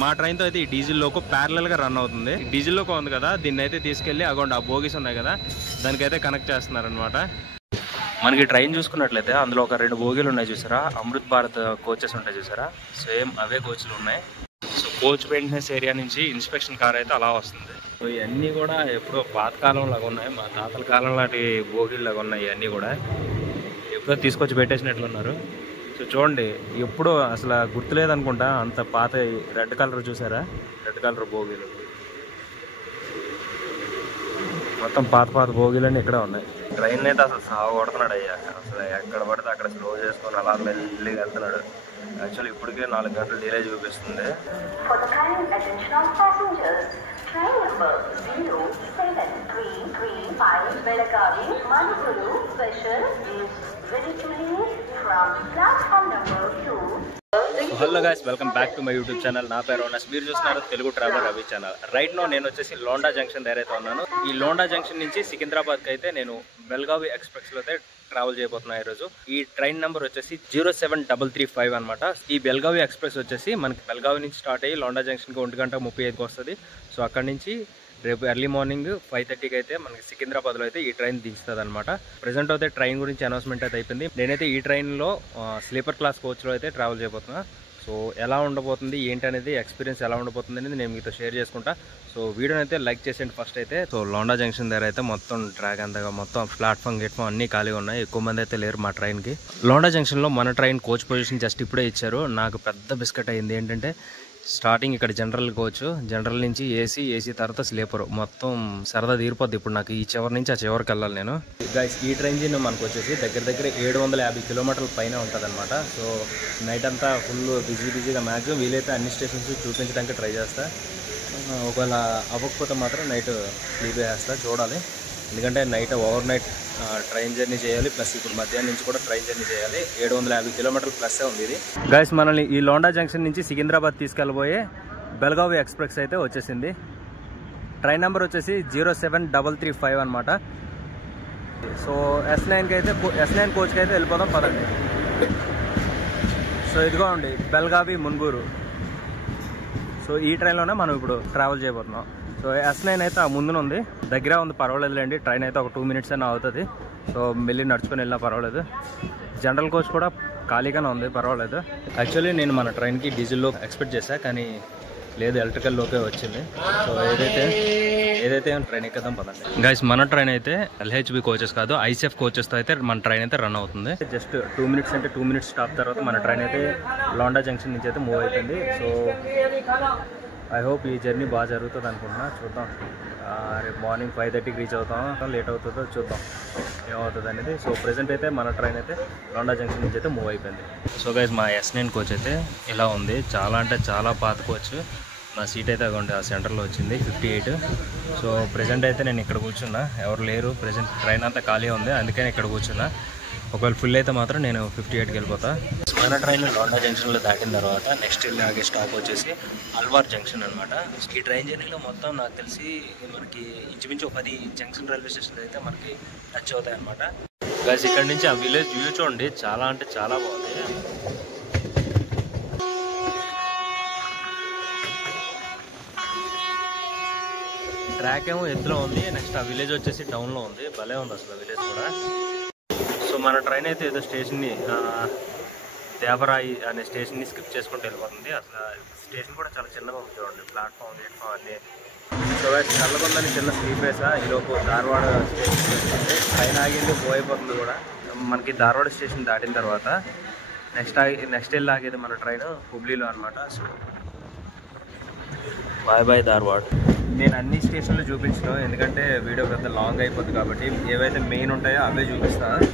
మా ట్రైన్తో అయితే ఈ డీజిల్ లోకో ప్యారలల్ గా రన్ అవుతుంది. డీజిల్ లోకో ఉంది కదా, దీన్ని అయితే తీసుకెళ్లి అగోండి ఆ బోగీస్ ఉన్నాయి కదా దానికైతే కనెక్ట్ చేస్తున్నారు అనమాట. మనకి ట్రైన్ చూసుకున్నట్లయితే అందులో ఒక 2 బోగీలు ఉన్నాయి చూసారా, అమృత్ భారత్ కోచెస్ ఉంటాయి చూసారా, సేమ్ అవే కోచ్లు ఉన్నాయి. సో కోచ్ మెయింటెనెన్స్ ఏరియా నుంచి ఇన్స్పెక్షన్ కార్ అయితే అలా వస్తుంది. సో ఇవన్నీ కూడా ఎప్పుడో పాతకాలం లాగా ఉన్నాయి, మా తాతల కాలం లాంటి బోగీలు లాగా ఉన్నాయి. ఇవన్నీ కూడా ఎప్పుడో తీసుకొచ్చి పెట్టేసినట్లున్నారు. సో చూడండి, ఎప్పుడో అసలు గుర్తులేదనుకుంటా అంత పాత రెడ్ కలర్ చూసారా, రెడ్ కలర్ బోగీలు మొత్తం పాత బోగీలన్నీ ఇక్కడే ఉన్నాయి. ట్రైన్ అయితే అసలు సాగు కొడుతున్నాడు అయ్యా, అసలు ఎక్కడ పడితే అక్కడ స్లో చేసుకొని అలా మెల్లిగా వెళ్తున్నాడు. యాక్చువల్లీ ఇప్పటికే 4 గంటలు డిలే చూపిస్తుంది. Train number 0735 Belagavi Manipuru special is ready to leave from platform number 2. Hello guys, welcome back to my YouTube channel. నా పేరు అవినాష్, మీరు చూస్తున్నారు Telugu travel Ravi channel. Right now నేను వచ్చేసి లోండా జంక్షన్ దగ్గర అయితే ఉన్నాను. ఈ లోండా జంక్షన్ నుంచి సికింద్రాబాద్కి అయితే నేను బెల్గావి ఎక్స్ప్రెస్లో అయితే ట్రావెల్ చేయబోతున్నాను ఈరోజు. ఈ ట్రైన్ నెంబర్ వచ్చేసి 07335 అనమాట. ఈ బెల్గావి ఎక్స్ప్రెస్ వచ్చేసి మనకి బెల్గావి నుంచి స్టార్ట్ అయ్యి లోండా జంక్షన్కి 1:35కి వస్తుంది. సో అక్కడ నుంచి రేపు ఎర్లీ మార్నింగ్ 5:30కి అయితే మనకి సికింద్రాబాద్లో అయితే ఈ ట్రైన్ దించుతుంది అనమాట. ప్రజెంట్ అయితే ట్రైన్ గురించి అనౌన్స్మెంట్ అయితే అయిపోయింది. నేనైతే ఈ ట్రైన్లో స్లీపర్ క్లాస్ కోచ్లో అయితే ట్రావెల్ చేయబోతున్నా. సో ఎలా ఉండబోతుంది ఏంటి అనేది, ఎక్స్పీరియన్స్ ఎలా ఉండబోతుంది అనేది నేను మీతో షేర్ చేసుకుంటా. సో వీడియోని అయితే లైక్ చేసేయండి ఫస్ట్ అయితే. సో లోండా జంక్షన్ దగ్గర అయితే మొత్తం ట్రాక్ అంతగా మొత్తం ప్లాట్ఫామ్ గేట్ఫామ్ అన్నీ ఖాళీగా ఉన్నాయి, ఎక్కువ మంది అయితే లేరు మా ట్రైన్కి. లోండా జంక్షన్లో మన ట్రైన్ కోచ్ పొజిషన్ జస్ట్ ఇప్పుడే ఇచ్చారు. నాకు పెద్ద బిస్కెట్ అయింది ఏంటంటే, స్టార్టింగ్ ఇక్కడ జనరల్ కోచ్, జనరల్ నుంచి ఏసీ తర్వాత స్లీపర్, మొత్తం సరదా తీరిపోద్ది. ఇప్పుడు నాకు ఈ చివరి నుంచి ఆ చివరికి వెళ్ళాలి నేను. గైస్ ఈ ట్రైన్ జర్నీ మనకు వచ్చేసి దగ్గర 750 కిలోమీటర్ల పైన ఉంటుంది అనమాట. సో నైట్ అంతా ఫుల్ బిజీగా మ్యాక్సిమం వీలైతే అన్ని స్టేషన్స్ చూపించడానికి ట్రై చేస్తా. ఒకవేళ అవ్వకపోతే మాత్రం నైట్ స్లీప్ చేస్తా, చూడాలి. ఎందుకంటే night over night train journey చేయాలి, ప్లస్ ఇప్పుడు మధ్యాహ్నం నుంచి కూడా ట్రైన్ జర్నీ చేయాలి. 750 కిలోమీటర్ల ప్లస్సే ఉంది ఇది. గైస్ మనల్ని ఈ లోండా జంక్షన్ నుంచి సికింద్రాబాద్ తీసుకెళ్ళబోయే బెల్గావి ఎక్స్ప్రెస్ అయితే వచ్చేసింది. ట్రైన్ నెంబర్ వచ్చేసి 07335 అనమాట. సో S9 కోచ్కి అయితే వెళ్ళిపోదాం పదండి. సో ఇదిగో అండి బెల్గావి మున్గూరు. సో ఈ ట్రైన్లోనే మనం ఇప్పుడు ట్రావెల్ చేయబోతున్నాం. సో S9 అయితే ఆ ముందున ఉంది, దగ్గర ఉంది, పర్వాలేదులేండి. ట్రైన్ అయితే ఒక 2 మినిట్స్ అయినా అవుతుంది. సో మెల్లి నడుచుకొని వెళ్ళినా పర్వాలేదు. జనరల్ కోచ్ కూడా ఖాళీగానే ఉంది, పర్వాలేదు. యాక్చువల్లీ నేను మన ట్రైన్కి డీజిల్లో ఎక్స్పెక్ట్ చేశాను, కానీ లేదు, ఎలక్ట్రికల్లోకే వచ్చింది. సో ఏదైతే ట్రైన్ ఎక్కదాం పదండి. గైస్ మన ట్రైన్ అయితే LHB కోచెస్ కాదు, ICF కోచెస్తో అయితే మన ట్రైన్ అయితే రన్ అవుతుంది. జస్ట్ 2 మినిట్స్ అంటే 2 మినిట్స్ స్టాప్ తర్వాత మన ట్రైన్ అయితే లోండా జంక్షన్ నుంచి అయితే మూవ్ అవుతుంది. సో ఐ హోప్ ఈ జర్నీ బాగా జరుగుతుంది అనుకుంటున్నా. చూద్దాం, రేపు మార్నింగ్ 5:30కి రీచ్ అవుతాం, లేట్ అవుతుందో చూద్దాం ఏమవుతుంది అనేది. సో ప్రెజెంట్ అయితే మన ట్రైన్ అయితే లోండా జంక్షన్ నుంచి అయితే మూవ్ అయిపోయింది. సో గైస్ మా S9 కోచ్ అయితే ఇలా ఉంది, చాలా అంటే చాలా పాత కోచ్. నా సీట్ అయితే అగోండి ఆ సెంటర్లో వచ్చింది 58. సో ప్రెజెంట్ అయితే నేను ఇక్కడ కూర్చున్నా, ఎవరు లేరు, ప్రెజెంట్ ట్రైన్ అంతా ఖాళీ ఉంది, అందుకని ఇక్కడ కూర్చున్నా. ఒకవేళ ఫుల్ అయితే మాత్రం నేను 58కి వెళ్ళిపోతా. మన ట్రైన్ లోండా జంక్షన్లో దాటిన తర్వాత నెక్స్ట్ ఆగే స్టాప్ వచ్చేసి అల్వార్ జంక్షన్ అనమాట. ఈ ట్రైన్ జర్నీలో మొత్తం నాకు తెలిసి మనకి ఇంచుమించు 10 జంక్షన్ రైల్వే స్టేషన్లు అయితే మనకి టచ్ అవుతాయి అనమాట. గైస్ ఇక్కడ నుంచి ఆ విలేజ్ వ్యూ చూడండి, చాలా అంటే చాలా బాగుంది. ట్రాక్ ఏమో ఎత్తులో ఉంది, నెక్స్ట్ ఆ విలేజ్ వచ్చేసి టౌన్లో ఉంది. భలే ఉంది అసలు విలేజ్ కూడా. సో మన ట్రైన్ అయితే ఏదో స్టేషన్ని దేవరాయి అనే స్టేషన్ని స్కిప్ చేసుకుంటూ వెళ్ళిపోతుంది. అసలు స్టేషన్ కూడా చాలా చిన్నగా ఉంది చూడండి, ప్లాట్ఫామ్ అన్నీ. సో చల్లకుందని చిన్న స్లీప్ వేసా, ఈలోపు ధార్వాడ స్టేషన్ వస్తుంది. ట్రైన్ ఆగింది, పోయిపోతుంది కూడా. మనకి ధార్వాడ స్టేషన్ దాటిన తర్వాత నెక్స్ట్ వెళ్ళి ఆగేది మన ట్రైన్ హుబ్లీలో అనమాట. So bye Dharwad. నేను అన్ని స్టేషన్లు చూపించను, ఎందుకంటే వీడియో పెద్ద లాంగ్ అయిపోతుంది కాబట్టి ఏవైతే మెయిన్ ఉంటాయో అవే చూపిస్తాను.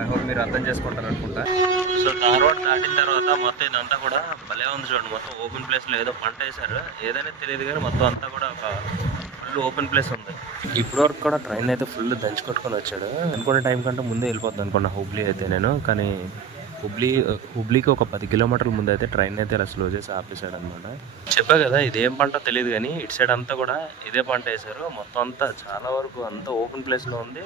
ఐ హోప్ మీరు అర్థం చేసుకుంటారు అనుకుంటా. సో ధార్వాడ్ దాటిన తర్వాత మొత్తం ఇదంతా కూడా భలే ఉంది చూడండి, మొత్తం ఓపెన్ ప్లేస్లో ఏదో పంట వేశారు, ఏదైనా తెలియదు కానీ మొత్తం అంతా కూడా ఒక ఫుల్ ఓపెన్ ప్లేస్ ఉంది. ఇప్పటివరకు కూడా ట్రైన్ అయితే ఫుల్ దంచి కొట్టుకొని వచ్చాడు. అనుకున్న టైం కంటే ముందే వెళ్ళిపోతుంది అనుకున్నా హుబ్లీ అయితే నేను, కానీ హుబ్లీకి ఒక 10 కిలోమీటర్ల ముందు అయితే ట్రైన్ అయితే ఇలా స్లో చేసి ఆపేశాడు అనమాట. చెప్పా కదా ఇదేం పంట తెలియదు కానీ ఇటు సైడ్ అంతా కూడా ఇదే పంట వేశారు. మొత్తం అంతా చాలా వరకు అంతా ఓపెన్ ప్లేస్లో ఉంది.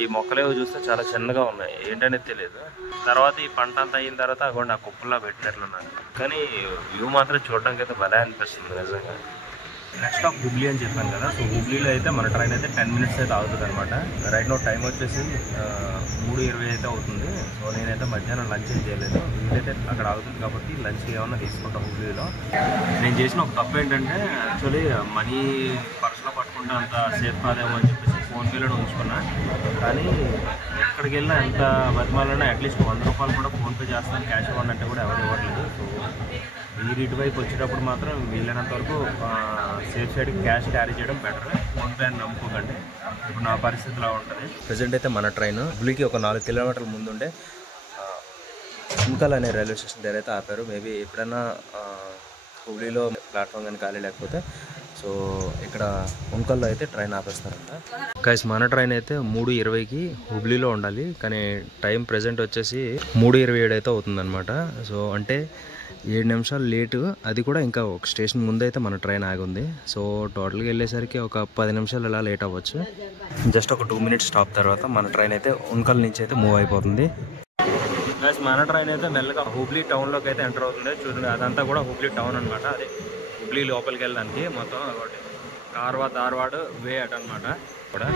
ఈ మొక్కలేవో చూస్తే చాలా చిన్నగా ఉన్నాయి, ఏంటనేది తెలియదు. తర్వాత ఈ పంట అంతా అయిన తర్వాత అక్కడ ఆ కుప్పలా పెట్టినట్లున్నాను. కానీ వ్యూ మాత్రం చూడడానికి అయితే భలే అనిపిస్తుంది నిజంగా. నెక్స్ట్ స్టాప్ హుబ్లీ అని చెప్పాను కదా. సో హుబ్లీలో అయితే మన ట్రైన్ అయితే 10 minutes అయితే అవుతుంది అనమాట. రైట్ నో టైం వచ్చేసి 3:20 అయితే అవుతుంది. సో నేనైతే మధ్యాహ్నం లంచ్ ఏం చేయలేదు, వీలైతే అక్కడ అవుతుంది కాబట్టి లంచ్ ఏమన్నా తీసుకుంటాం హుబ్లీలో. నేను చేసిన ఒక తప్పు ఏంటంటే యాక్చువల్లీ మనీ పర్సులో పట్టుకుంటే అంత సేఫ్ కాదేమో అని చెప్పేసి ఫోన్పేలో ఉంచుకున్నా. కానీ ఎక్కడికి వెళ్ళినా ఎంత బతిమాలన్నా అట్లీస్ట్ 100 రూపాయలు కూడా ఫోన్పే చేస్తాను, క్యాష్ ఇవ్వండి అంటే కూడా ఎవరు ఇవ్వట్లేదు. సో మీరు ఇటువైపు వచ్చేటప్పుడు మాత్రం వీలైనంత వరకు సేఫ్ సైడ్కి క్యాష్ క్యారీ చేయడం బెటర్, ఫోన్పే అని నమ్ముకోకండి. ఇప్పుడు నా పరిస్థితిలో ఉంటుంది. ప్రజెంట్ అయితే మన ట్రైన్ హుబ్లీకి ఒక 4 కిలోమీటర్ల ముందుండే ఉన్కల్ అనే రైల్వే స్టేషన్ దగ్గర అయితే ఆపారు. మేబీ ఎప్పుడైనా హుబ్లీలో ప్లాట్ఫామ్ కానీ ఖాళీ లేకపోతే సో ఇక్కడ ఉన్కల్లో అయితే ట్రైన్ ఆపేస్తారంట. గైస్ మన ట్రైన్ అయితే 3:20కి హుబ్లీలో ఉండాలి, కానీ టైం ప్రజెంట్ వచ్చేసి 3:27 అయితే అవుతుందన్నమాట. సో అంటే 7 నిమిషాలు లేటు, అది కూడా ఇంకా ఒక స్టేషన్ ముందు అయితే మన ట్రైన్ ఆగింది. సో టోటల్గా వెళ్ళేసరికి ఒక 10 నిమిషాలు ఇలా లేట్ అవ్వచ్చు. జస్ట్ ఒక 2 minutes స్టాప్ తర్వాత మన ట్రైన్ అయితే ఉన్కల్ నుంచి అయితే మూవ్ అయిపోతుంది. గైస్ మన ట్రైన్ అయితే మెల్లగా హుబ్లీ టౌన్లోకి అయితే ఎంటర్ అవుతుంది. చూడండి అదంతా కూడా హుబ్లీ టౌన్ అనమాట. అది హుబ్లీ లోపలికి వెళ్ళడానికి మొత్తం ఒకటి ధార్వాడ్ వే అట్ అనమాట. కూడా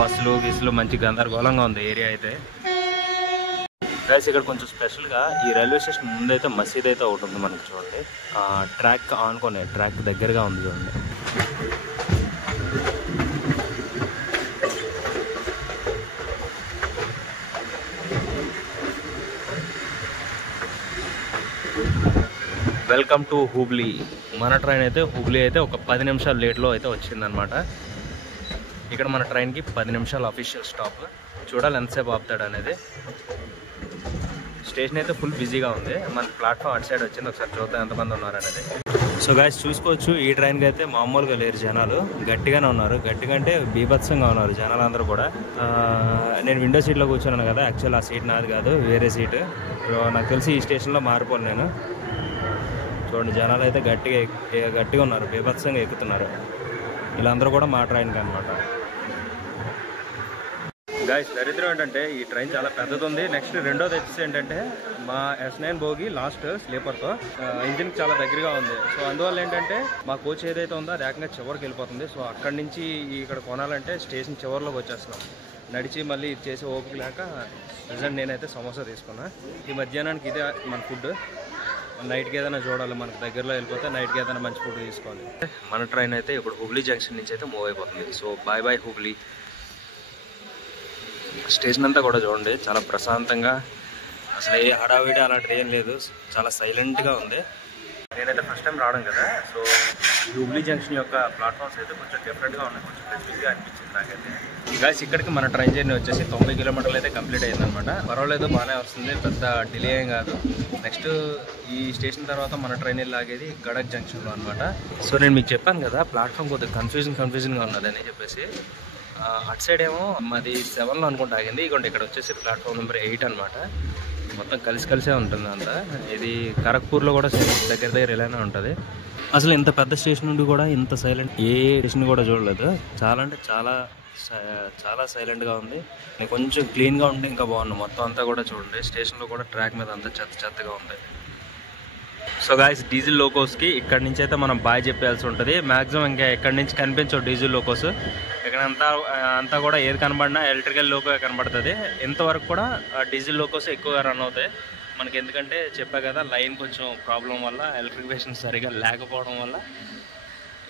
బస్సులు గిస్సులు మంచి గందరగోళంగా ఉంది ఏరియా అయితే. గైస్ ఇక్కడ కొంచెం స్పెషల్గా ఈ రైల్వే స్టేషన్ ముందైతే మసీద్ అయితే ఒకటి ఉంది మనకి. చూడండి ట్రాక్ ఆనుకునే ట్రాక్ దగ్గరగా ఉంది చూడండి. Welcome to Hubli. మన ట్రైన్ అయితే హుబ్లీ అయితే ఒక 10 నిమిషాలు లేట్లో అయితే వచ్చిందనమాట. ఇక్కడ మన ట్రైన్కి 10 నిమిషాలు అఫీషియల్ స్టాప్. చూడాలి ఎంతసేపు ఆపుతాడు అనేది. స్టేషన్ అయితే ఫుల్ బిజీగా ఉంది. మన ప్లాట్ఫామ్ అటు సైడ్ వచ్చింది, ఒకసారి చూద్దాం ఎంతమంది ఉన్నారు అనేది. సో గైస్ చూసుకోవచ్చు ఈ ట్రైన్కి అయితే మామూలుగా లేరు జనాలు, గట్టిగానే ఉన్నారు. గట్టిగా అంటే బీభత్సంగా ఉన్నారు జనాలు అందరూ కూడా. నేను విండో సీట్లో కూర్చున్నాను కదా, యాక్చువల్ ఆ సీట్ నాది కాదు, వేరే సీటు. నాకు తెలిసి ఈ స్టేషన్లో మారిపోను నేను. చూడండి జనాలు అయితే గట్టిగా ఉన్నారు, బీభత్సంగా ఎక్కుతున్నారు. వీళ్ళందరూ కూడా మా ట్రైన్కి అనమాట. గైస్ దరిద్రం ఏంటంటే ఈ ట్రైన్ చాలా పెద్దది ఉంది. నెక్స్ట్ రెండోది వచ్చేసి ఏంటంటే మా S9 బోగి లాస్ట్ స్లీపర్తో ఇంజిన్కి చాలా దగ్గరగా ఉంది. సో అందువల్ల ఏంటంటే మా కోచ్ ఏదైతే ఉందో అది ఏకంగా చివరికి వెళ్ళిపోతుంది. సో అక్కడి నుంచి ఇక్కడ కొనాలంటే స్టేషన్ చివరిలోకి వచ్చేస్తున్నాం. నడిచి మళ్ళీ ఇది చేసి ఓపిక లేక ప్రజెంట్ నేనైతే సమోసా తీసుకున్నా. ఈ మధ్యాహ్నానికి ఇదే మన ఫుడ్. నైట్కి ఏదైనా చూడాలి, మనకు దగ్గరలో వెళ్ళిపోతే నైట్కి ఏదైనా మంచి ఫుడ్ తీసుకోవాలి. మన ట్రైన్ అయితే ఇప్పుడు హుబ్లీ జంక్షన్ నుంచి అయితే మూవ్ అయిపోతుంది. So bye bye Hubli. Station అంతా కూడా చూడండి చాలా ప్రశాంతంగా, అసలు ఏ హడావిడి అలాంటిది ఏం లేదు, చాలా సైలెంట్గా ఉంది. నేనైతే ఫస్ట్ టైం రావడం కదా. సో హుబ్లీ జంక్షన్ యొక్క ప్లాట్ఫామ్స్ అయితే కొంచెం డిఫరెంట్గా ఉన్నాయి, కొంచెం స్పెసిఫిక్గా అనిపించింది నాకైతే. గాయస్ ఇక్కడికి మన ట్రైన్ జర్నీ వచ్చేసి 90 కిలోమీటర్లు అయితే కంప్లీట్ అయ్యిందనమాట. పర్వాలేదు, బాగానే వస్తుంది, పెద్ద డిలే ఏం కాదు. నెక్స్ట్ ఈ స్టేషన్ తర్వాత మన ట్రైన్ లాగేది గడక్ జంక్షన్లో అనమాట. సో నేను మీకు చెప్పాను కదా ప్లాట్ఫామ్ కొద్దిగా కన్ఫ్యూజన్గా ఉన్నదని చెప్పేసి. అటు సైడ్ ఏమో మాది 7లో అనుకుంటా ఆగింది. ఇదిగోండి ఇక్కడ వచ్చేసి ప్లాట్ఫామ్ నెంబర్ 8 అనమాట. మొత్తం కలిసే ఉంటుంది అంతా. ఇది ఖరగ్పూర్లో కూడా దగ్గర ఇలానే ఉంటుంది. అసలు ఇంత పెద్ద స్టేషన్ నుండి కూడా ఇంత సైలెంట్ ఏ స్టేషన్ కూడా చూడలేదు. చాలా అంటే చాలా సైలెంట్గా ఉంది. కొంచెం క్లీన్గా ఉంటే ఇంకా బాగుంది. మొత్తం అంతా కూడా చూడండి స్టేషన్లో కూడా ట్రాక్ మీద అంతా చెత్తగా ఉంది. సో గాయస్ డీజిల్ లోకోస్కి ఇక్కడి నుంచి అయితే మనం బాయ్ చెప్పాల్సి ఉంటుంది. మ్యాక్సిమం ఇంకా ఎక్కడి నుంచి కనిపించవు డీజిల్ లోకోస్. ఇక్కడ అంతా కూడా ఏది కనబడినా ఎలక్ట్రికల్ లోకో కనబడుతుంది. ఇంతవరకు కూడా డీజిల్ లోకోస్ ఎక్కువగా రన్ అవుతాయి మనకి. ఎందుకంటే చెప్పా కదా లైన్ కొంచెం ప్రాబ్లం వల్ల, ఎలక్ట్రిఫికేషన్ సరిగా లేకపోవడం వల్ల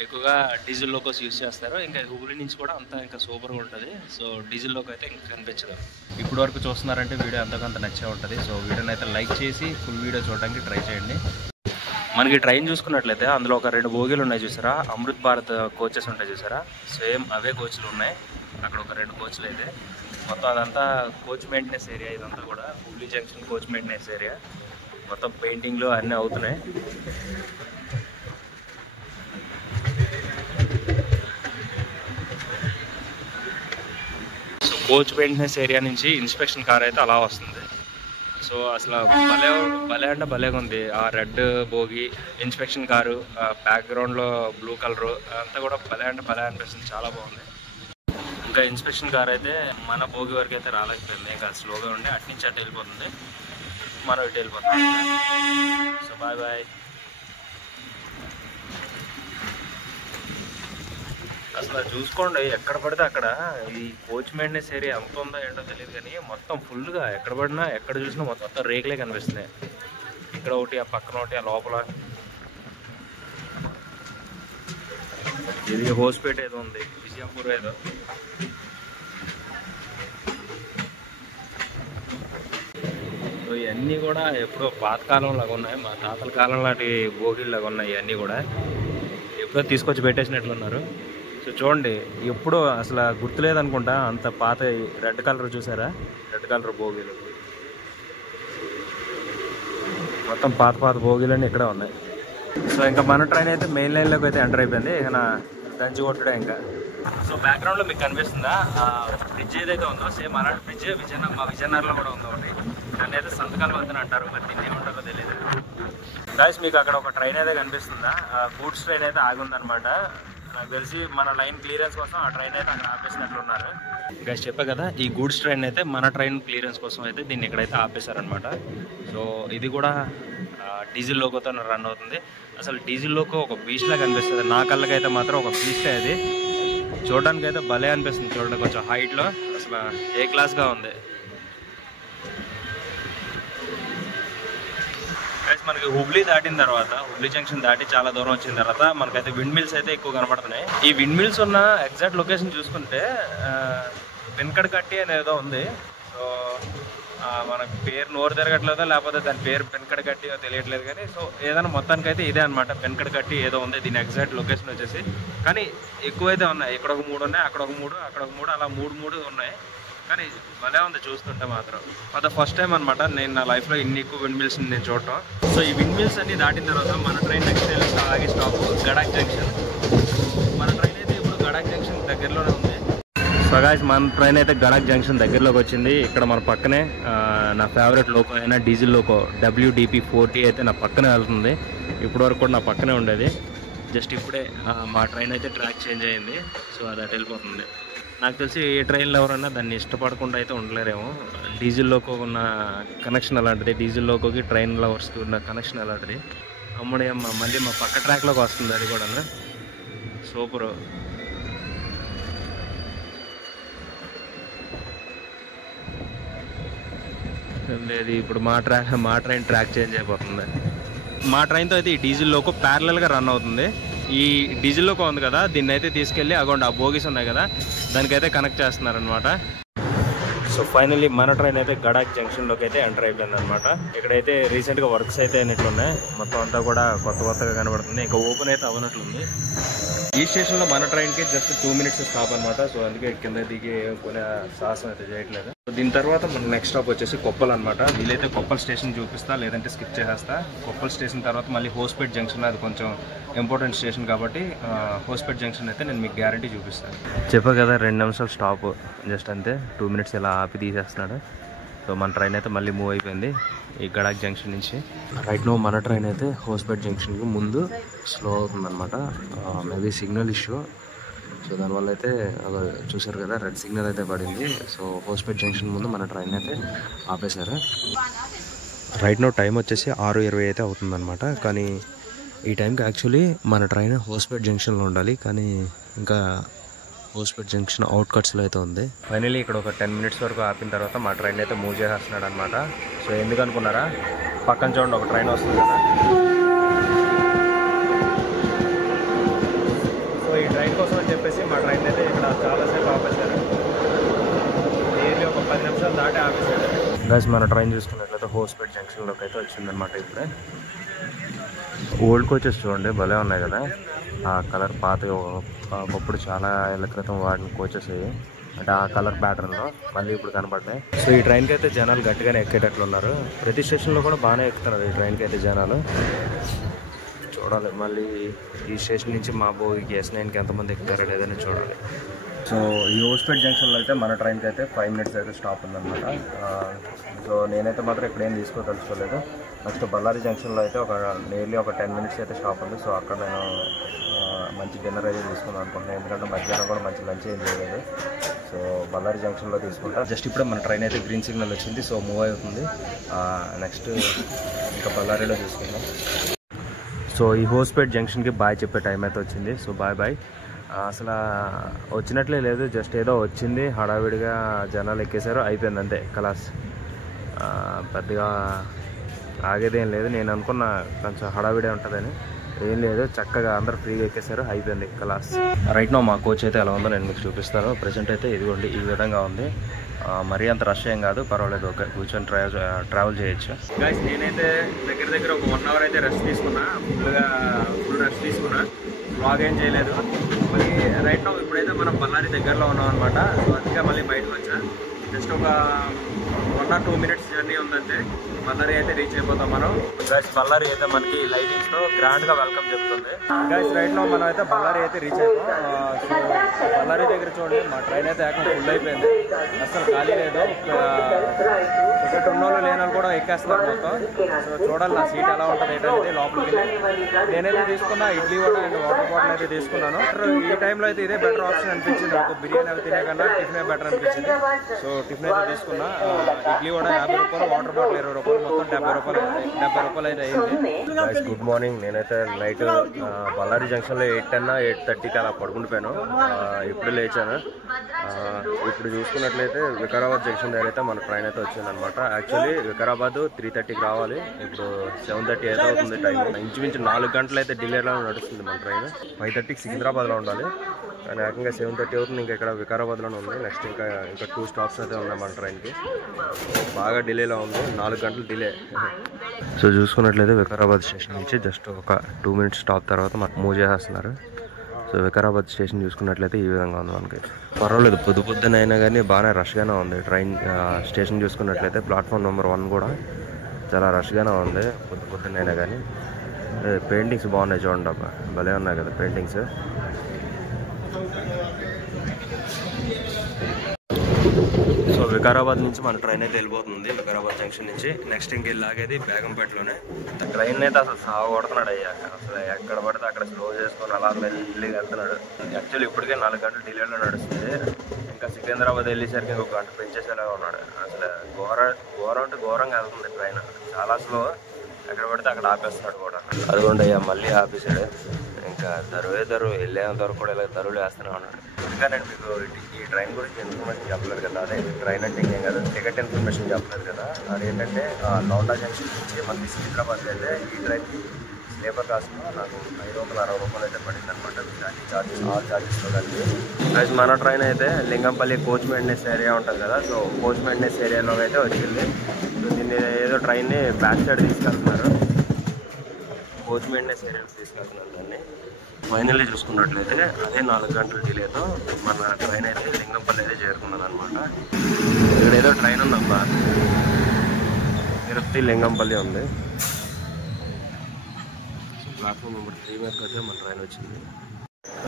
ఎక్కువగా డీజిల్ లోకోస్ యూజ్ చేస్తారు. ఇంకా హుబ్లీ నుంచి కూడా అంతా ఇంకా సూపర్గా ఉంటుంది. సో డీజిల్ లోకో అయితే ఇంకా కనిపించదు. ఇప్పుడు వరకు చూస్తున్నారంటే వీడియో అంతకంత నచ్చే ఉంటుంది. సో వీడియోని అయితే లైక్ చేసి ఫుల్ వీడియో చూడడానికి ట్రై చేయండి. మనకి ట్రైన్ చూసుకున్నట్లయితే అందులో ఒక 2 బోగీలు ఉన్నాయి చూసారా, అమృత్ భారత్ కోచెస్ ఉంటాయి చూసారా, సేమ్ అవే కోచ్లు ఉన్నాయి. అక్కడ ఒక 2 కోచ్లు అయితే మొత్తం అదంతా కోచ్ మెయింటెనెన్స్ ఏరియా. ఇదంతా కూడా Hubli junction coach maintenance area. మొత్తం పెయింటింగ్లు అన్నీ అవుతున్నాయి. సో కోచ్ మెయింటెనెన్స్ ఏరియా నుంచి ఇన్స్పెక్షన్ కార్ అయితే అలా వస్తుంది. సో అసలు భలేగా ఉంది. ఆ రెడ్ బోగి ఇన్స్పెక్షన్ కారు, బ్యాక్గ్రౌండ్లో బ్లూ కలరు అంతా కూడా భలే అనిపిస్తుంది. చాలా బాగుంది. ఇంకా ఇన్స్పెక్షన్ కార్ అయితే మన భోగి వరకు అయితే రాలేకపోయింది, ఇంకా స్లోగా ఉండి అటు నుంచి అటు వెళ్ళిపోతుంది, మనం ఇటు వెళ్ళిపోతుంది. So bye bye. అసలు చూసుకోండి, ఎక్కడ పడితే అక్కడ ఈ కోచ్ మెయింటెనెన్స్ ఏరియా ఎంత ఉందో ఏంటో తెలియదు కానీ మొత్తం ఫుల్గా ఎక్కడ పడినా ఎక్కడ చూసినా మొత్తం రేకులే కనిపిస్తున్నాయి. ఇక్కడ ఒకటి, ఆ పక్కన ఒకటి, ఆ లోపల ఇది హోస్పేట ఏదో ఉంది, విజయపూర్ ఏదో. సో ఇవన్నీ కూడా ఎప్పుడో పాతకాలం లాగా ఉన్నాయి, మా తాతల కాలం లాంటి భోగిలు లాగా ఉన్నాయి. ఇవన్నీ కూడా ఎప్పుడో తీసుకొచ్చి పెట్టేసినట్లున్నారు. సో చూడండి, ఎప్పుడో అసలు గుర్తులేదనుకుంటా అంత పాత. రెడ్ కలర్ చూసారా, రెడ్ కలర్ భోగిలు, మొత్తం పాత పాత భోగిలన్నీ ఇక్కడ ఉన్నాయి. సో ఇంకా మన ట్రైన్ అయితే మెయిన్ లైన్లోకి అయితే ఎంటర్ అయిపోయింది, ఇక నా దంచి కొట్టడే ఇంకా. సో బ్యాక్గ్రౌండ్లో మీకు కనిపిస్తుందా బ్రిడ్జ్ ఏదైతే ఉందో, సేమ్ అలాంటి బ్రిడ్జ్ మా విజయనగరంలో కూడా ఉందో ఒకటి. దాన్ని అయితే సంతకాల వద్దని అంటారు, మరి దీన్ని ఏమంటారో తెలియదు. గాయస్ మీకు అక్కడ ఒక ట్రైన్ అయితే కనిపిస్తుందా, గూడ్స్ ట్రైన్ అయితే ఆగి ఉందన్నమాట. నాకు తెలిసి మన లైన్ క్లియరెన్స్ కోసం ఆ ట్రైన్ అయితే అక్కడ ఆపేసినట్లున్నారు. గైస్ చెప్పా కదా, ఈ గూడ్స్ ట్రైన్ అయితే మన ట్రైన్ క్లియరెన్స్ కోసం అయితే దీన్ని ఇక్కడైతే ఆపేశారనమాట. సో ఇది కూడా డీజిల్ లోకోతో రన్ అవుతుంది. అసలు డీజిల్ లోకో ఒక బీచ్ లాగా అనిపిస్తుంది, నా కళ్ళకైతే మాత్రం ఒక బీచే అది. చూడడానికి అయితే భలే అనిపిస్తుంది, చూడండి కొంచెం హైట్లో, అసలు ఏ క్లాస్గా ఉంది. మనకి హుబ్లీ దాటిన తర్వాత, హుబ్లీ జంక్షన్ దాటి చాలా దూరం వచ్చిన తర్వాత మనకైతే విండ్ మిల్స్ అయితే ఎక్కువ కనపడుతున్నాయి. ఈ విండ్ మిల్స్ ఉన్న ఎగ్జాక్ట్ లొకేషన్ చూసుకుంటే పెన్కడకట్టి అనేదో ఉంది. సో మనకు పేరు నోరు తిరగట్లేదో లేకపోతే దాని పేరు పెన్కడకట్టి తెలియట్లేదు కానీ, సో ఏదైనా మొత్తానికైతే ఇదే అనమాట, పెన్కడకట్టి ఏదో ఉంది దీని ఎగ్జాక్ట్ లొకేషన్ వచ్చేసి. కానీ ఎక్కువైతే ఉన్నాయి, ఇక్కడ ఒక 3 ఉన్నాయి, అక్కడ ఒక 3, అక్కడ ఒక 3, అలా 3 ఉన్నాయి. కానీ భలే ఉంది చూస్తుంటే మాత్రం. అది ఫస్ట్ టైం అనమాట నేను నా లైఫ్లో ఇన్ని ఎక్కువ విండ్ మిల్స్ నేను చూడటం. సో ఈ విండ్ మిల్స్ అన్ని దాటిన తర్వాత మన ట్రైన్ నెక్స్ట్ ఆగే స్టాప్ గడాక్ జంక్షన్. మన ట్రైన్ అయితే ఇప్పుడు గడాక్ జంక్షన్ దగ్గరలోనే ఉంది. సో గాయ్స్ మన ట్రైన్ అయితే గడాక్ జంక్షన్ దగ్గరలోకి వచ్చింది. ఇక్కడ మన పక్కనే నా ఫేవరెట్ లోకో అయినా డీజిల్ లోకో WDP-40 అయితే నా పక్కనే వెళ్తుంది. ఇప్పటివరకు కూడా నా పక్కనే ఉండేది. జస్ట్ ఇప్పుడే మా ట్రైన్ అయితే ట్రాక్ చేంజ్ అయ్యింది, సో అది అటు వెళ్ళిపోతుంది. నాకు తెలిసి ఏ ట్రైన్లో ఎవరైనా దాన్ని ఇష్టపడకుండా అయితే ఉండలేరేమో. డీజిల్ లోకో ఉన్న కనెక్షన్ అలాంటిది, డీజిల్ లోకోకి ట్రైన్ లవర్స్కి ఉన్న కనెక్షన్ అలాంటిది. అమ్మడి అమ్మ మళ్ళీ మా పక్క ట్రాక్లోకి వస్తుంది అది కూడా, సూపరు. లేదు ఇప్పుడు మా ట్రైన్ ట్రాక్ చేంజ్ అయిపోతుంది. మా ట్రైన్తో అయితే ఈ డీజిల్ లోకో ప్యారలల్గా రన్ అవుతుంది. ఈ డీజిల్ లోకో ఉంది కదా, దీన్ని అయితే తీసుకెళ్ళి అగోండి ఆ బోగీస్ ఉన్నాయి కదా దానికైతే కనెక్ట్ చేస్తున్నారనమాట. సో ఫైనల్లీ మన ట్రైన్ అయితే గడాక్ జంక్షన్లోకి అయితే ఎంటర్ అయిపోయింది అనమాట. ఇక్కడైతే రీసెంట్గా వర్క్స్ అయితే అన్నిట్లున్నాయి, మొత్తం అంతా కూడా కొత్తగా కనబడుతుంది, ఇంకా ఓపెన్ అయితే అవ్వనట్లుంది. ఈ స్టేషన్లో మన ట్రైన్కి జస్ట్ 2 minutes స్టాప్ అనమాట. సో అందుకే కింద దిగి కొనే సాహసం అయితే చేయట్లేదు. దీని తర్వాత మన నెక్స్ట్ స్టాప్ వచ్చేసి కొప్పల్ అనమాట. వీలైతే కొప్పల్ స్టేషన్ చూపిస్తా, లేదంటే స్కిప్ చేసేస్తా. కొప్పల్ స్టేషన్ తర్వాత మళ్ళీ హోస్పేట్ జంక్షన్, అది కొంచెం ఇంపార్టెంట్ స్టేషన్ కాబట్టి హోస్పేట్ జంక్షన్ అయితే నేను మీకు గ్యారంటీ చూపిస్తాను. చెప్పా కదా 2 నిమిషాలు స్టాప్ జస్ట్ అంతే, 2 minutes ఇలా ఆపి తీసేస్తున్నాడు. సో మన ట్రైన్ అయితే మళ్ళీ మూవ్ అయిపోయింది ఈ గడాక్ జంక్షన్ నుంచి. రైట్ నో మన ట్రైన్ అయితే హోస్పేట్ జంక్షన్కి ముందు స్లో అవుతుందన్నమాట, మేబీ సిగ్నల్ ఇష్యూ. సో దానివల్ల అయితే అలా చూసారు కదా రెడ్ సిగ్నల్ అయితే పడింది. సో హోస్పేట్ జంక్షన్ ముందు మన ట్రైన్ అయితే ఆపేశారు. రైట్ నో టైం వచ్చేసి 6:20 అయితే అవుతుందన్నమాట. కానీ ఈ టైంకి యాక్చువల్లీ మన ట్రైన్ హోస్పేట్ జంక్షన్లో ఉండాలి, కానీ ఇంకా హోస్పేట్ జంక్షన్ అవుట్కట్స్లో అయితే ఉంది. ఫైనల్లీ ఇక్కడ ఒక 10 minutes వరకు ఆపిన తర్వాత మా ట్రైన్ అయితే మూవ్ చేసేస్తున్నాడు అనమాట. సో ఎందుకు అనుకున్నారా, పక్కన చూడండి ఒక ట్రైన్ వస్తుంది కదా. సో ఈ ట్రైన్ కోసం అని చెప్పేసి మా ట్రైన్ అయితే ఇక్కడ చాలాసేపు ఆపేశారు, నియర్లీ ఒక 10 నిమిషాలు దాటి ఆపేశారు. గైస్ మన ట్రైన్ చూసుకున్నట్లయితే హోస్పేట్ జంక్షన్లోకి అయితే వచ్చిందనమాట. ఇప్పుడే ఓల్డ్ కోచెస్ చూడండి భలే ఉన్నాయి కదా, ఆ కలర్ పాత ఒకప్పుడు చాలా ఏళ్ళ క్రితం వాడిన కోచెస్ అవి, అంటే ఆ కలర్ ప్యాటర్న్లో మళ్ళీ ఇప్పుడు కనపడ్డాయి. సో ఈ ట్రైన్కి అయితే జనాలు గట్టిగానే ఎక్కేటట్లు ఉన్నారు, ప్రతి స్టేషన్లో కూడా బాగానే ఎక్కుతున్నారు ఈ ట్రైన్కి అయితే జనాలు. చూడాలి మళ్ళీ ఈ స్టేషన్ నుంచి మా బోగికి S9కి ఎంతమంది ఎక్కుతారో లేదని చూడాలి. సో ఈ హోస్పేట్ జంక్షన్లో అయితే మన ట్రైన్కి అయితే 5 minutes అయితే స్టాప్ ఉందన్నమాట. సో నేనైతే మాత్రం ఇక్కడ ఏం తీసుకోదలుచుకోలేదు. నెక్స్ట్ బళ్ళారి జంక్షన్లో అయితే నియర్లీ ఒక 10 minutes అయితే స్టాప్ ఉంది. సో అక్కడ నేను మంచి డిన్నర్ అయితే తీసుకుందాం అనుకుంటున్నాను, ఎందుకంటే మధ్యాహ్నం కూడా మంచి లంచ్ ఏం చేయలేదు. సో బళ్ళారి జంక్షన్లో తీసుకుంటా. జస్ట్ ఇప్పుడే మన ట్రైన్ అయితే గ్రీన్ సిగ్నల్ వచ్చింది, సో మూవ్ అవుతుంది. నెక్స్ట్ ఇంకా బళ్ళారిలో తీసుకుందాం. సో ఈ హోస్పేట్ జంక్షన్కి బాయ్ చెప్పే టైం అయితే వచ్చింది. So bye. అసలు వచ్చినట్లే లేదు, జస్ట్ ఏదో వచ్చింది, హడావిడిగా జనాలు ఎక్కేశారు, అయిపోయింది అంతే కలాస్. పెద్దగా ఆగేదేం లేదు. నేను అనుకున్న కొంచెం హడావిడే ఉంటుందని, ఏం లేదు, చక్కగా అందరూ ఫ్రీగా ఎక్కేశారు, అయిపోయింది కలాస్. రైట్ నో మా కోచ్ అయితే ఎలా ఉందో నేను మీకు చూపిస్తాను. ప్రజెంట్ అయితే ఇదిగోండి ఈ విధంగా ఉంది. మరీ అంత రష్ ఏం కాదు, పర్వాలేదు, ఓకే, కూర్చొని ట్రావెల్ చేయొచ్చు. గైస్ నేనైతే దగ్గర ఒక 1 అవర్ అయితే రెస్ట్ తీసుకున్నా, ఫుల్ రెస్ట్ తీసుకున్నా, బ్లాగ్ ఏం చేయలేదు. మరి రైట్ నో ఇప్పుడైతే మనం బళ్ళారి దగ్గరలో ఉన్నాం అనమాట. సో అందుకే మళ్ళీ బయటకు వచ్చా. జస్ట్ ఒక 1 or 2 minutes జర్నీ ఉందంటే బళ్ళారి అయితే రీచ్ అయిపోతాం మనం. గైస్ బళ్ళారి అయితే మనకి లైటింగ్స్తో గ్రాండ్గా వెల్కమ్ చెప్తుంది. గైస్ రైట్ నో మనం అయితే బళ్ళారి అయితే రీచ్ అయిపోతాం. సో బళ్ళారి దగ్గర చూడండి, మా ట్రైన్ అయితే ఏకంగా ఫుల్ అయిపోయింది, అసలు ఖాళీ లేదు. ఒకటి ఉన్నోళ్ళు లేనోళ్ళు కూడా ఎక్కేస్తున్నారు మొత్తం. సో చూడాలి నా సీట్ ఎలా ఉంటుంది ఏంటనేది లోపలికి వెళ్ళి. నేనైతే తీసుకున్నా idli vada and water bottle అయితే తీసుకున్నాను. ఈ టైంలో అయితే ఇదే బెటర్ ఆప్షన్ అనిపించింది నాకు. బిర్యానీ అవి తినే కన్నా టిఫిన్ బెటర్ అనిపించింది. సో టిఫిన్ అయితే తీసుకున్నా. ఇడ్లీ వడ 50 రూపాయలు, వాటర్ బాటిల్ 20 రూపాయలు, మొత్తం 70 రూపాయలు అయితే అయింది. Good morning. నేనైతే నైట్ బళ్ళారి జంక్షన్లో 8:10 8:30కి అలా పడుకుండిపోయాను. ఇప్పుడు లేచాను. ఇప్పుడు చూసుకున్నట్లయితే వికారాబాద్ జంక్షన్ దగ్గర అయితే మన ట్రైన్ అయితే వచ్చిందనమాట. యాక్చువల్లీ వికారాబాద్ 3:30కి రావాలి, ఇప్పుడు 7:30 అయితే అవుతుంది టైం. ఇంచుమించు 4 గంటలు అయితే డిలేలో నడుస్తుంది మన ట్రైన్. 5:30కి సికింద్రాబాద్లో ఉండాలి, కానీ ఏకంగా 7:30 అవుతుంది. ఇంకా ఇక్కడ వికారాబాద్లోనే ఉంది. నెక్స్ట్ ఇంకా 2 స్టాప్స్ అయితే ఉన్నాయి మన ట్రైన్కి. బాగా డిలేలో ఉంది, 4 గంటలు డిలే. సో చూసుకున్నట్లయితే వికారాబాద్ స్టేషన్ నుంచి జస్ట్ ఒక 2 minutes స్టాప్ తర్వాత మనకు మూవ్ చేసేస్తున్నారు. సో వికారాబాద్ స్టేషన్ చూసుకున్నట్లయితే ఈ విధంగా ఉంది మనకి. పర్వాలేదు, పొద్దున అయినా కానీ బాగానే రష్గానే ఉంది ట్రైన్. స్టేషన్ చూసుకున్నట్లయితే ప్లాట్ఫామ్ నెంబర్ 1 కూడా చాలా రష్గానే ఉంది పొద్దున అయినా కానీ. పెయింటింగ్స్ బాగున్నాయి చూడండి, అబ్బా భలే ఉన్నాయి కదా పెయింటింగ్స్. సో వికారాబాద్ నుంచి మన ట్రైన్ అయితే వెళ్ళిపోతుంది, వికారాబాద్ జంక్షన్ నుంచి. నెక్స్ట్ ఇంకెళ్ళి ఆగేది బేగంపేటలోనే. ట్రైన్ అయితే అసలు సాగు కొడుతున్నాడు అయ్యా, అసలు ఎక్కడ పడితే అక్కడ స్లో చేసుకొని అలా మెల్లిగా వెళ్తున్నాడు. యాక్చువల్లీ ఇప్పటికే 4 గంటలు డిలేలో నడుస్తుంది. ఇంకా సికింద్రాబాద్ వెళ్ళేసరికి ఇంకొక గంట పెంచేసేలాగా ఉన్నాడు. అసలు ఘోరం అంటే ఘోరంగా వెళ్తుంది ట్రైన్, చాలా స్లో. ఎక్కడ పడితే అక్కడ ఆపేస్తున్నాడు కూడా. అదిగోండి అయ్యా మళ్ళీ ఆపేసాడు. ఇంకా దరువు వెళ్ళేంత వరకు కూడా ఇలా దరువులు వేస్తూనే ఉన్నాడు. ఇంకా నేను మీకు ఈ ట్రైన్ గురించి ఇన్ఫర్మేషన్ చెప్పలేదు కదా, అదే ట్రైన్ అంటే ఇంకేం కదా, టికెట్ ఇన్ఫర్మేషన్ చెప్పలేదు కదా. అదేంటంటే లౌండా జంక్షన్ నుంచి మనకి సికింద్రాబాద్ అయితే ఈ ట్రైన్కి స్లీపర్ కాస్ట్లో నాకు 560 రూపాయలు అయితే పడింది అనమాట. అన్ని చార్జెస్, ఆల్ చార్జెస్తో కలిపి. ప్లస్ మన ట్రైన్ అయితే లింగంపల్లి కోచ్ మెయింటెనెన్స్ ఏరియా ఉంటుంది కదా, సో కోచ్ మెయింటెనెన్స్ ఏరియాలో అయితే వచ్చింది. సో దీన్ని ఏదో ట్రైన్ని బ్యాక్ సైడ్ తీసుకెళ్తున్నారు, కోచ్ మెయింటెనెన్స్ ఏరియాకి తీసుకెళ్తున్నారు దాన్ని. ఫైనల్లీ చూసుకున్నట్లయితే అదే 4 గంటల డిలేతో మన ట్రైన్ అయితే లింగంపల్లి అయితే చేరుకున్నది అనమాట. ఇక్కడ ఏదో ట్రైన్ ఉందమ్మా, తిరుపతి లింగంపల్లి ఉంది. ప్లాట్ఫామ్ నెంబర్ 3 మీదకి అయితే మన ట్రైన్ వచ్చింది.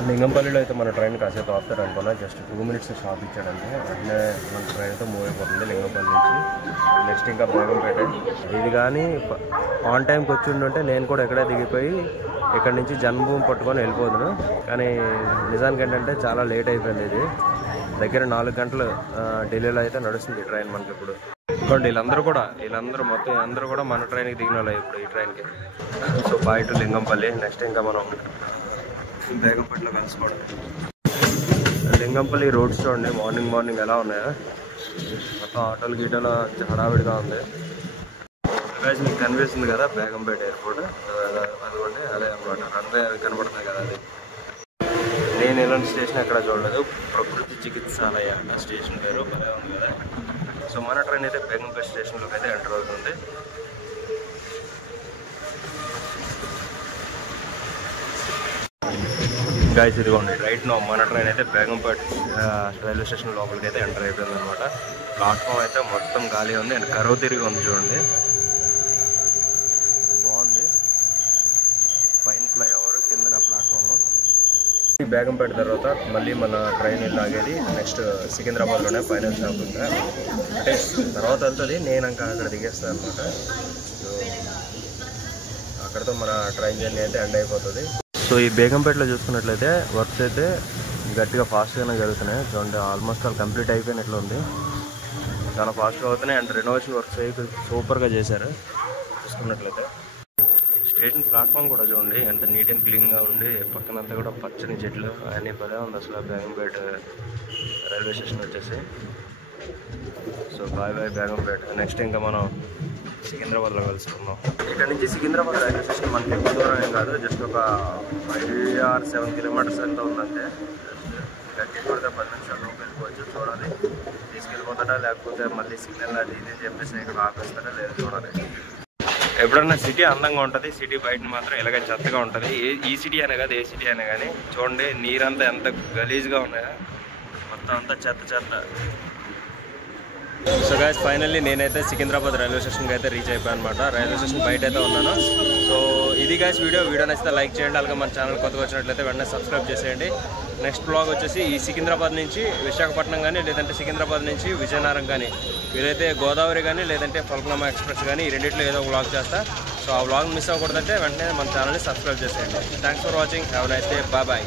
లింగంపల్లిలో అయితే మన ట్రైన్ కాసేపు ఆపుతారు అనుకున్నా, జస్ట్ 2 minutes స్టాప్ ఇచ్చాడంటే అట్లే మన ట్రైన్ అయితే మూవ్ అయిపోతుంది లింగంపల్లి నుంచి. నెక్స్ట్ ఇంకా బేగంపేట. ఇది కానీ ఆన్ టైంకి వచ్చి ఉంటే నేను కూడా ఎక్కడే దిగిపోయి ఇక్కడ నుంచి జన్మభూమి పట్టుకొని వెళ్ళిపోదును. కానీ నిజానికి ఏంటంటే చాలా లేట్ అయిపోయింది. ఇది దగ్గర 4 గంటలు ఢిల్లీలో అయితే నడుస్తుంది ఈ ట్రైన్ మనకి. ఇప్పుడు ఇంకోండి వీళ్ళందరూ మొత్తం అందరూ కూడా మన ట్రైన్కి దిగిన వాళ్ళు ఇప్పుడు ఈ ట్రైన్కి. So bye to Lingampalli. Next ఇంకా మనం బేగంపేటలో కలుసుకోవడం. లింగంపల్లి రోడ్స్ చూడండి మార్నింగ్ ఎలా ఉన్నాయో, మొత్తం ఆటోలు గీటోలు హడావిడిగా ఉంది. గైస్ మీకు కనిపిస్తుంది కదా బేగంపేట ఎయిర్పోర్ట్, అదిగోండి అదే అనమాట. రన్వే కనబడుతుంది కదా అది. నేను ఎలాంటి స్టేషన్ ఎక్కడ చూడలేదు, ప్రకృతి చికిత్సాలయ ఆ స్టేషన్ పేరు భలే ఉంది కదా. సో మన ట్రైన్ అయితే బేగంపేట స్టేషన్లోకి అయితే ఎంటర్ అవుతుంది. గైస్ ఇదిగోండి రైట్ నో మన ట్రైన్ అయితే బేగంపేట రైల్వే స్టేషన్ లోపలికి అయితే ఎంటర్ అయిపోయింది అనమాట. ప్లాట్ఫామ్ అయితే మొత్తం ఖాళీ ఉంది అండ్ కరువు తిరిగి ఉంది చూడండి, బాగుంది. పైన ఫ్లైఓవర్ కిందన ప్లాట్ఫామ్. ఈ బేగంపేట తర్వాత మళ్ళీ మన ట్రైన్ ఆగేది నెక్స్ట్ సికింద్రాబాద్లోనే ఫైనల్ స్టాప్ ఉంది. అంటే తర్వాత వెళ్తుంది, నేను ఇంకా అక్కడ దిగేస్తాను అనమాట. సో అక్కడితో మన ట్రైన్ జర్నీ అయితే ఎండ్ అయిపోతుంది. సో ఈ బేగంపేటలో చూసుకున్నట్లయితే వర్క్స్ అయితే గట్టిగా ఫాస్ట్గానే జరుగుతున్నాయి. చూడండి ఆల్మోస్ట్ ఆల్ కంప్లీట్ అయిపోయినట్లు ఉంది. చాలా ఫాస్ట్గా అవుతున్నాయి. అండ్ రెనోవేషన్ వర్క్స్ అయితే సూపర్గా చేశారు. చూసుకున్నట్లయితే స్టేషన్ ప్లాట్ఫామ్ కూడా చూడండి ఎంత నీట్ అండ్ క్లీన్గా ఉండి పక్కనంతా కూడా పచ్చని చెట్లు అన్నీ భలే ఉంది అసలు. బేగంపేట రైల్వే స్టేషన్ వచ్చేసి. So bye Begumpet. నెక్స్ట్ ఇంకా మనం సికింద్రాబాద్లో కలుసుకున్నాం. ఇక్కడ నుంచి సికింద్రాబాద్ రైల్వే స్టేషన్ మనకి ఎక్కువ దూరం ఏం కాదు, జస్ట్ ఒక 5 or 7 kilometers ఎంత ఉందంటే. గట్టి కూడా 10 నిమిషాలు వెళ్ళిపోవచ్చు. చూడాలి తీసుకెళ్ళిపోతాడా లేకపోతే మళ్ళీ సిగ్నల్ అది ఇది చెప్పేసి ఇక్కడ ఆపేస్తాడా లేదు చూడాలి. ఎప్పుడన్నా సిటీ అందంగా ఉంటుంది, సిటీ బయట మాత్రం ఇలాగ చెత్తగా ఉంటుంది. ఈ సిటీ అనే కాదు, ఏ సిటీ అనే కానీ చూడండి నీరంతా ఎంత గలీజ్గా ఉన్నాయో, మొత్తం అంతా చెత్త. సో గైస్ ఫైనల్లీ నేనైతే సికింద్రాబాద్ రైల్వే స్టేషన్కి అయితే రీచ్ అయిపోయాను అనమాట. రైల్వే స్టేషన్ బయట అయితే ఉన్నాను. సో ఇది గైస్ వీడియో నచ్చితే లైక్ చేయండి. అలాగే మన ఛానల్ కొత్తగా వచ్చినట్లయితే వెంటనే సబ్స్క్రైబ్ చేసేయండి. నెక్స్ట్ బ్లాగ్ వచ్చేసి ఈ సికింద్రాబాద్ నుంచి విశాఖపట్నం కానీ లేదంటే సికింద్రాబాద్ నుంచి విజయనగరం కానీ వీలైతే గోదావరి కానీ లేదంటే ఫల్క్నామా ఎక్స్ప్రెస్ కానీ ఈ రెండింటిలో ఏదో ఒక బ్లాగ్ చేస్తా. సో ఆ బ్లాగ్ మిస్ అవ్వకూడదంటే వెంటనే మన ఛానల్ని సబ్స్క్రైబ్ చేసేయండి. Thanks for watching. Have nice day. Bye.